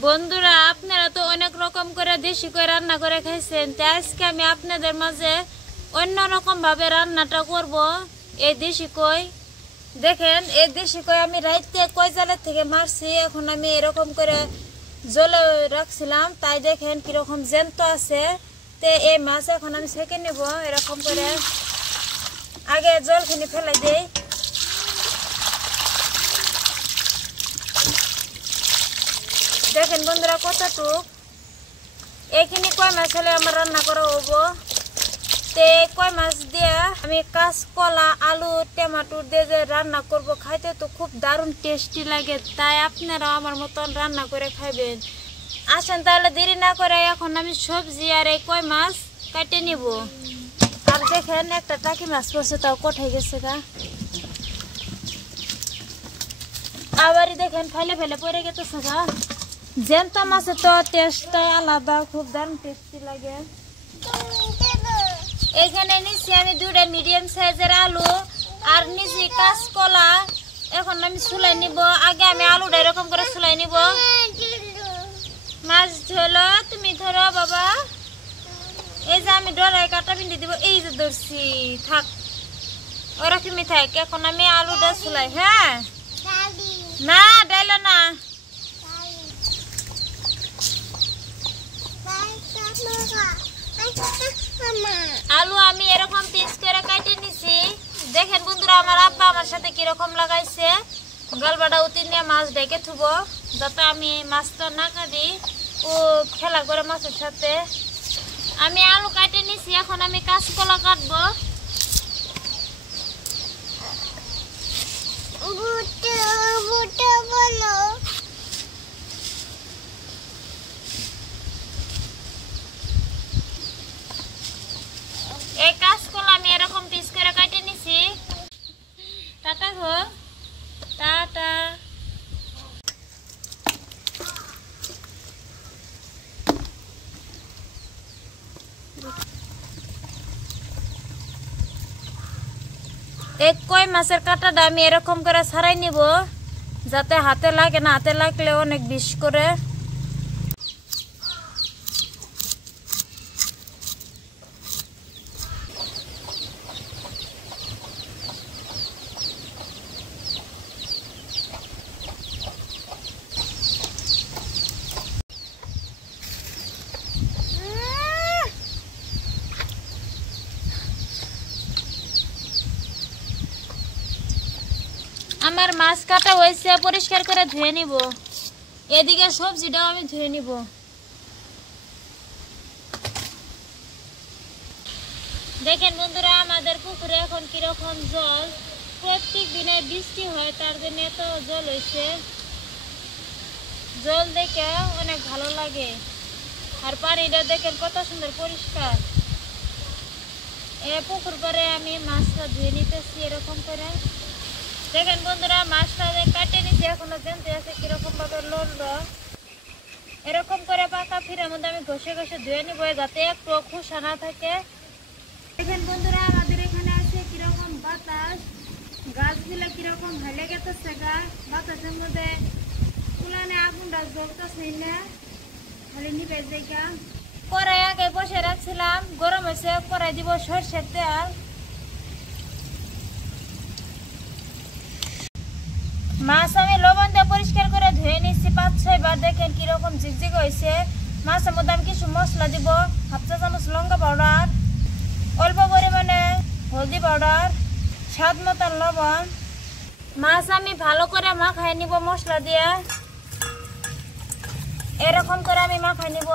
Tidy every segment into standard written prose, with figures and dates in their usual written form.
বন্ধুরা আপনারা তো অনেক রকম করে দেশি কই রান্না করে খাইছেন, তাই আজকে আমি আপনাদের মাঝে অন্য রকম ভাবে রান্নাটা করব। এই দেশি কই দেখেন, এই দেশি কই আমি রাইতে কই জালের থেকে মারছি। এখন আমি এরকম করে জলে রাখছিলাম, তাই দেখেন কিরকম জ্যান্ত আছে। তে এই মাছ এখন আমি ছেঁকে নেব। এরকম করে আগে জলখিনি ফেলাই দেই। দেখেন বন্ধুরা কতটুক, এইখানে কই মাছ হলে আমার রান্না করা হবো। তে কই মাছ দিয়ে আমি কাঁচকলা, আলু, টমেটো দিয়ে যে রান্না করব, খাইতে তো খুব দারুণ টেস্টি লাগে। তাই আপনারা আমার মতন রান্না করে খাইবেন। আসেন তাহলে দেরি না করে এখন আমি সবজি আর এই কই মাছ কাটে নিব। আর দেখেন একটা টাকি মাছ পড়ছে, তাও কোথায় গেছে গা। আবারই দেখেন ফেলে ফেলে পড়ে গেছে গা। জ্যান্ত মাছের তো টেস্টটাই আলাদা, খুব দারুণ টেস্টি লাগে। এখানে নিচ্ছি আমি দুটা মিডিয়াম সাইজের আলু আর নিচ্ছি কাঁচকলা। এখন আমি চুলাই নিব। আগে আমি আলুটা এরকম করে চুলাই নিব। মাছ ধরো, তুমি ধরো বাবা। এই যে আমি ডরাই কাটা বিন্দি দিব, এই যে ধরছি, থাক ওরকমই থাক। এখন আমি আলুটা চুলাই। হ্যাঁ না ডাইলো না। আলু আমি এরকম পিস করে কাটে নিছি। দেখেন বন্ধুরা আমার আব্বা আমার সাথে কিরকম লাগাইছে। গালবাটা উতি নিয়ে মাছ ডেকে থুব, যাতে আমি মাছটা না কাটি ও খেলা করে মাছের সাথে। আমি আলু কাটে নিছি, এখন আমি কাঁচকলা কাটবো। এই কাঁচকলা আমি এরকম পিস করে কাটে নিছি। টাটা গো, টাটা। এক কই মাছের কাঁটাটা আমি এরকম করে ছাড়াই নিব, যাতে হাতে লাগে না। হাতে লাগলে অনেক বিষ করে। আমার মাছ কাটা হয়েছে, পরিষ্কার করে ধুয়ে নিব। এদিকে সবজিটাও আমি ধুয়ে নিব। দেখেন বন্ধুরা আমাদের পুকুরে এখন কিরকম জল। প্রত্যেক দিনে বৃষ্টি হয়, তার জন্য এত জল হয়েছে। জল দেখে অনেক ভালো লাগে। আর পানিটা দেখেন কত সুন্দর পরিষ্কার। পুকুর করে আমি মাছটা ধুয়ে নিতেছি এরকম করে। দেখেন বন্ধুরা মাছটা কাটে নিচ্ছি, এখনো জানতে আছে কিরকম ভাবে লড়ল। এরকম করে পাকা ফিরের মধ্যে আমি ঘষে ঘষে ধুয়ে নিব, যাতে একটু খোসা না থাকে। দেখেন বন্ধুরা আমাদের এখানে আছে কিরকম বাতাস, গাছগুলো কিরকম হেলে গেছে গা। বাতাসের মধ্যে তুলানে আগুনটা জ্বলতেছে না, খালি নিবে জায়গা। কড়াই আগে বসে রাখছিলাম, গরম হয়েছে। কড়াই দিব সরষের তেল। মাছ আমি লবণ দিয়ে পরিষ্কার করে ধুয়ে নিচ্ছি 5-6 বার। দেখেন কিরকম ঝিকঝিক হয়েছে। মাছের মধ্যে আমি কিছু মশলা দিব। 1/2 চা চামচ লঙ্কা পাউডার, অল্প পরিমাণে হলদি পাউডার, স্বাদ মতন লবণ। মাছ আমি ভালো করে মাখাই নিব মশলা দিয়ে। এরকম করে আমি মাখাই নিব,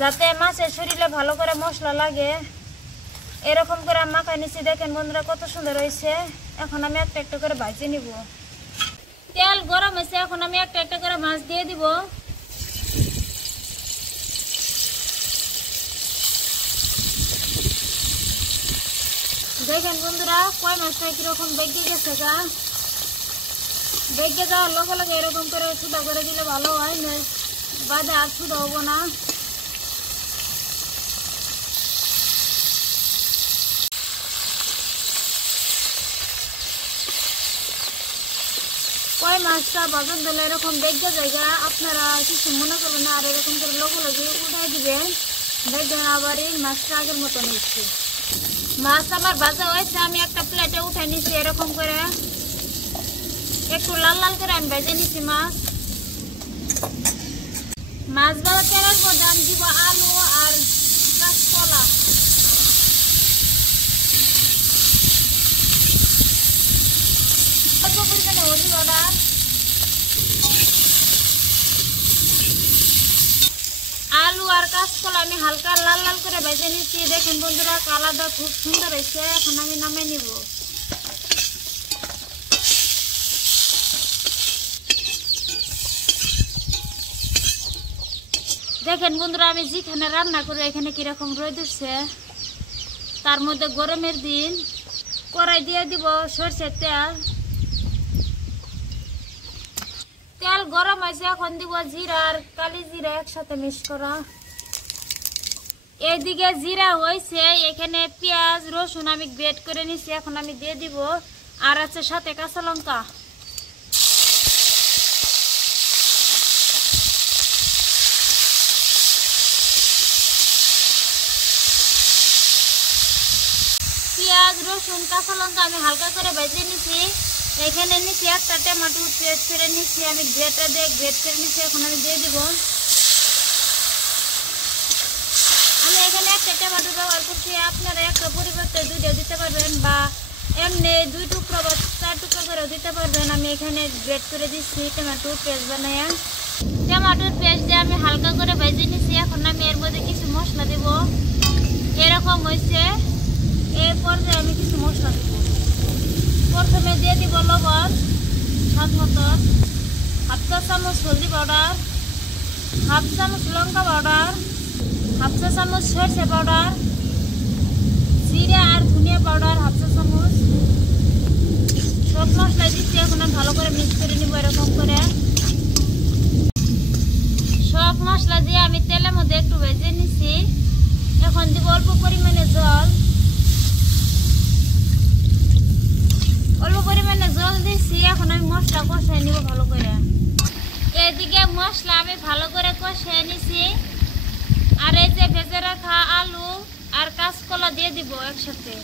যাতে মাছের শরীরে ভালো করে মশলা লাগে। এরকম করে মাখাই নিচ্ছি। দেখেন বন্ধুরা কত সুন্দর হয়েছে। এখন আমি একটা একটা করে ভাজে নিব। তেল গরম হয়েছে, এখন আমি একটা একটা করে মাছ দিয়ে দিব। দেখেন বন্ধুরা কই মাছটা কিরকম বেগে গেছে গা। বেগে যাওয়ার লগে লগে এরকম করে সুদা করে দিলে ভালো হয়, না বাদে আর সুদা হবো না। কই মাছটা বাজার দিলে এরকম দেখতে জায়গা আপনারা কিছু মনে করবেন না, আর এরকম করে লগে লগে উঠাই দিবেন, দেখবেন আবার এই মাছটা আগের মতো নিচ্ছে। মাছ আমার ভাজা হয়েছে, আমি একটা প্লেটে উঠে নিছি এরকম করে, একটু লাল লাল করে আমি ভেজে নিছি মাছ। মাছ ভাজা তেলের মধ্যে আমি দিব আলু আর কাঁচকলা। অল্প পরিমাণে হলুদ পাউডার, আলু আর কাঁচকলা আমি হালকা লাল লাল করে ভেজে নিচ্ছি। দেখেন বন্ধুরা কালারটা খুব সুন্দর হয়েছে। এখন আমি নামিয়ে নিব। দেখেন বন্ধুরা আমি যেখানে রান্না করি এখানে কিরকম রোদ উঠছে, তার মধ্যে গরমের দিন। কড়াই দিয়ে দিব সরষের তেল, তেল গরম হয়েছে, এখন দিব জিরা আর কালি জিরা একসাথে মিক্স করা। এইদিকে জিরা হয়েছে, এখানে পেঁয়াজ রসুন আমি গ্রেট করে নিছি, এখন আমি দিয়ে দিব। আর আছে সাথে কাঁচা লঙ্কা। পেঁয়াজ রসুন কাঁচা লঙ্কা আমি হালকা করে ভেজে নিছি। এখানে নিচে একটা টমেটো পেস্ট করে নিচ্ছি, আমি গ্রেট করে নিচ্ছি, এখন আমি দিয়ে দিব। আমি এখানে একটা টমেটো ব্যবহার করছি, আপনারা একটা পরিবর্তে দুইটা দিতে পারবেন, বা এমনি 2 টুকরো বা 4 টুকরো করে দিতে পারবেন। আমি এখানে গ্রেট করে দিচ্ছি টমেটো পেস্ট বানাইয়া। টমেটোর পেস্ট দিয়ে আমি হালকা করে ভেজে নিচ্ছি। এখন আমি এর মধ্যে কিছু মশলা দেব। এরকম হয়েছে, এই পর্যায়ে আমি কিছু মশলা দেব। প্রথমে দিয়ে দিব লবণ স্বাদ মতন, হাফ চা চামচ হলদি পাউডার, হাফ চামচ লঙ্কা পাউডার, হাফ চা চামচ সরষে পাউডার, জিরা আর ধনিয়া পাউডার হাফ চা চামচ। সব মশলা দিচ্ছি, এখন আমি ভালো করে মিক্স করে নিব এরকম করে। সব মশলা দিয়ে আমি তেলের মধ্যে একটু ভেজে নিছি। এখন দিব অল্প পরিমাণে জল। অল্প পরিমাণে জল দিচ্ছি, এখন আমি মশলা কষাই নিব ভালো করে। এদিকে মশলা আমি ভালো করে কষাই নিছি, আর এই যে ভেজে রাখা আলু আর কাঁচকলা দিয়ে দিব একসাথে।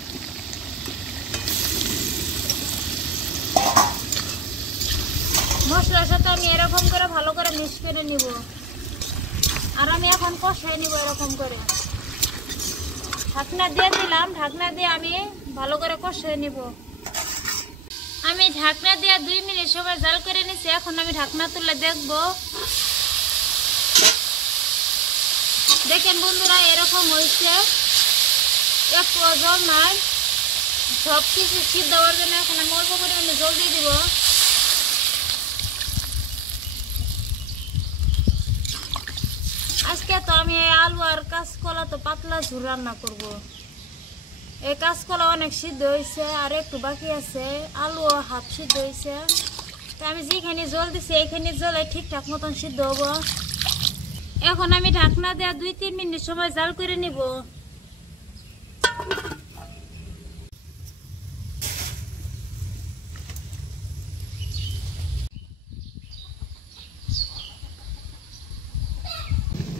মশলার সাথে আমি এরকম করে ভালো করে মিক্স করে নিব, আর আমি এখন কষাই নিব এরকম করে। ঢাকনা দিয়ে দিলাম, ঢাকনা দিয়ে আমি ভালো করে কষাই নিব। আমি ঢাকনা দিয়ে 2 মিনিট সময় জাল করে নিছি। এখন আমি ঢাকনা তুলে দেখব। দেখেন বন্ধুরা এরকম হয়েছে, একটু জল নাই, সব কিছু সিদ্ধ হওয়ার জন্য এখন আমি অল্প পরিমাণে জল দিয়ে দিব। আজকে তো আমি আলু আর কাঁচকলা তো পাতলা ঝুল রান্না করব। এই কাঁচকলা অনেক সিদ্ধ হয়েছে, আর একটু বাকি আছে, আলুও হাফ সিদ্ধ হয়েছে। তো আমি যেখানে জল দিছি এইখানে জলে ঠিকঠাক মতন সিদ্ধ হবো। এখন আমি ঢাকনা দেওয়া 2-3 মিনিট সময় জাল করে নিব।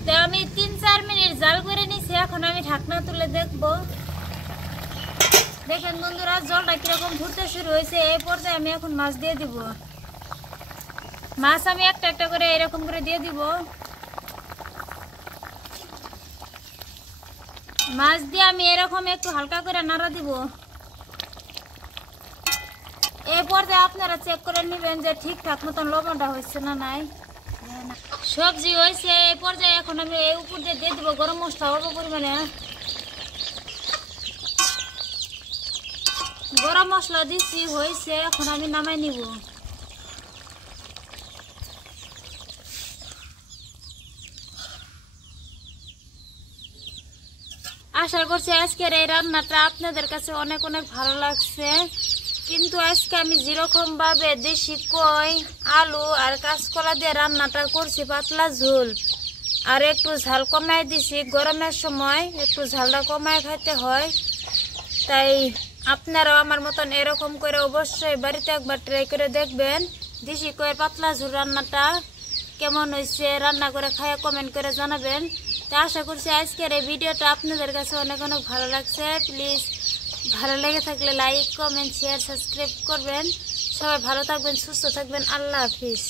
তো আমি 3-4 মিনিট জাল করে নিছি। এখন আমি ঢাকনা তুলে দেখব। দেখেন বন্ধুরা জলটা কিরকম ফুটতে শুরু হয়েছে। এই পর্যায়ে আমি এখন মাছ দিয়ে দিব। মাছ আমি একটা একটা করে এরকম করে দিয়ে দিব। মাছ দিয়ে আমি এরকম একটু হালকা করে নাড়া দিব। এই পর্যায়ে আপনারা চেক করে নেবেন যে ঠিকঠাক মতন লবণটা হয়েছে না নাই। সবজি হয়েছে এই পর্যায়ে এখন আমি এই উপর দিয়ে দিব গরম মশলা অল্প পরিমাণে। গরম মশলা দিচ্ছি হয়েছে, এখন আমি নামাই নিব। আশা করছি আজকের এই রান্নাটা আপনাদের কাছে অনেক অনেক ভালো লাগছে। কিন্তু আজকে আমি যেরকম ভাবে দেশি কই আলু আর কাঁচকলা দিয়ে রান্নাটা করছি পাতলা ঝোল, আর একটু ঝাল কমাই দিছি। গরমের সময় একটু ঝালটা কমায় খাইতে হয়, তাই আপনারাও আমার মতন এরকম করে অবশ্যই বাড়িতে একবার ট্রাই করে দেখবেন। দেশি কয়ের পাতলা ঝোল রান্নাটা কেমন হয়েছে, রান্না করে খায় কমেন্ট করে জানাবেন। তো আশা করছি আজকের এই ভিডিওটা আপনাদের কাছে অনেক অনেক ভালো লাগছে। প্লিজ ভালো লেগে থাকলে লাইক কমেন্ট শেয়ার সাবস্ক্রাইব করবেন। সবাই ভালো থাকবেন, সুস্থ থাকবেন। আল্লাহ হাফিজ।